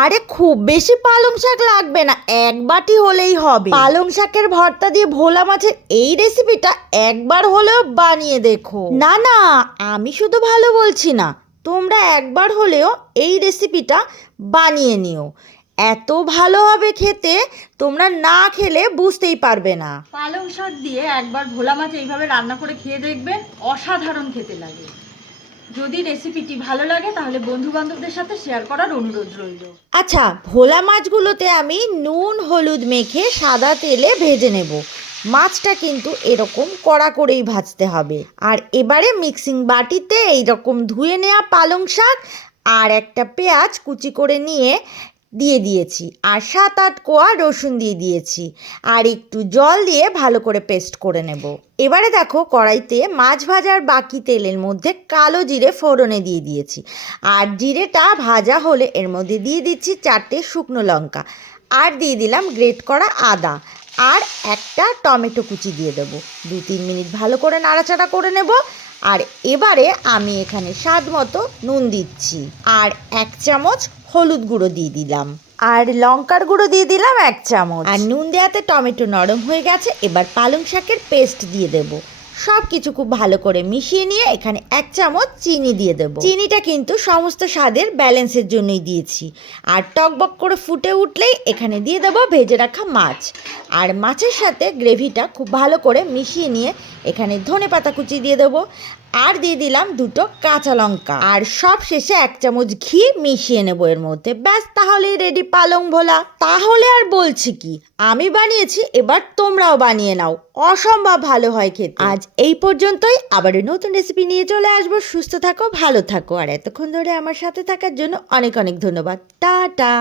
আরে খুব বেশি পালং শাক লাগবে না, 1 বাটি হলেই হবে। পালং শাকের ভর্তা দিয়ে ভোলা মাছের এই রেসিপিটা একবার হলেও বানিয়ে দেখো। না না, আমি শুধু ভালো বলছি না, তোমরা একবার হলেও এই রেসিপিটা বানিয়ে নিও। এত ভালো হবে খেতে, তোমরা না খেলে বুঝতেই পারবে না। পালং শাক দিয়ে একবার ভোলা মাছ এইভাবে রান্না করে খেয়ে দেখবেন, অসাধারণ খেতে লাগে। যদি রেসিপিটি ভালো লাগে তাহলে বন্ধু বান্ধবদের সাথে শেয়ার করার অনুরোধ রইল। আচ্ছা, ভোলা মাছগুলোতে আমি নুন হলুদ মেখে সাদা তেলে ভেজে নেব। মাছটা কিন্তু এরকম কড়া করেই ভাজতে হবে। আর এবারে মিক্সিং বাটিতে এইরকম ধুয়ে নেওয়া পালং শাক আর একটা পেঁয়াজ কুচি করে নিয়ে দিয়ে দিয়েছি, আর 7-8 কোয়া রসুন দিয়ে দিয়েছি, আর একটু জল দিয়ে ভালো করে পেস্ট করে নেব। এবারে দেখো, কড়াইতে মাছ ভাজার বাকি তেলের মধ্যে কালো জিরে ফোড়নে দিয়ে দিয়েছি, আর জিরেটা ভাজা হলে এর মধ্যে দিয়ে দিচ্ছি 4টে শুকনো লঙ্কা, আর দিয়ে দিলাম গ্রেট করা আদা, আর একটা টমেটো কুচি দিয়ে দেবো। 2-3 মিনিট ভালো করে নাড়াচাড়া করে নেব। আর এবারে আমি এখানে স্বাদ মতো নুন দিচ্ছি, আর 1 চামচ হলুদ গুঁড়ো দিয়ে দিলাম, আর লঙ্কার গুঁড়ো দিয়ে দিলাম 1 চামচ। আর নুন দেওয়াতে টমেটো নরম হয়ে গেছে। এবার পালং শাকের পেস্ট দিয়ে দেবো। সব কিছু খুব ভালো করে মিশিয়ে নিয়ে এখানে 1 চামচ চিনি দিয়ে দেবো। চিনিটা কিন্তু সমস্ত স্বাদের ব্যালেন্সের জন্যই দিয়েছি। আর টকবক করে ফুটে উঠলেই এখানে দিয়ে দেবো ভেজে রাখা মাছ, আর মাছের সাথে গ্রেভিটা খুব ভালো করে মিশিয়ে নিয়ে এখানে ধনেপাতা কুচি দিয়ে দেবো, আর দিয়ে দিলাম 2টো কাঁচা লঙ্কা, আর সব শেষে 1 চামচ ঘি মিশিয়ে নেবো এর মধ্যে। ব্যাস, তাহলেই রেডি পালং ভোলা। তাহলে আর বলছি কি, আমি বানিয়েছি, এবার তোমরাও বানিয়ে নাও, অসম্ভব ভালো হয় খেতে। আজ এই পর্যন্তই, আবার নতুন রেসিপি নিয়ে চলে আসবো। সুস্থ থাকো, ভালো থাকো, আর এতক্ষণ ধরে আমার সাথে থাকার জন্য অনেক অনেক ধন্যবাদ। টাটা।